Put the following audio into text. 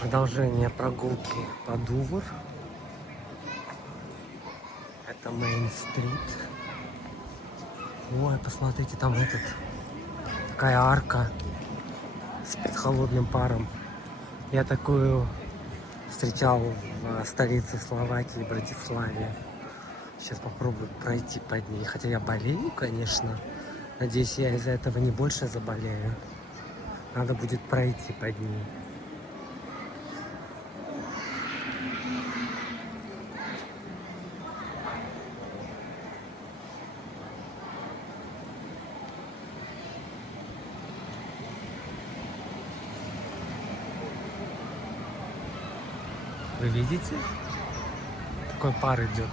Продолжение прогулки по Дувр. Это Мейн-стрит. Ой, посмотрите, там такая арка с холодным паром. Я такую встречал в столице Словакии, Братиславе. Сейчас попробую пройти под ней. Хотя я болею, конечно. Надеюсь, я из-за этого не больше заболею. Надо будет пройти под ней. Вы видите? Такой пар идет.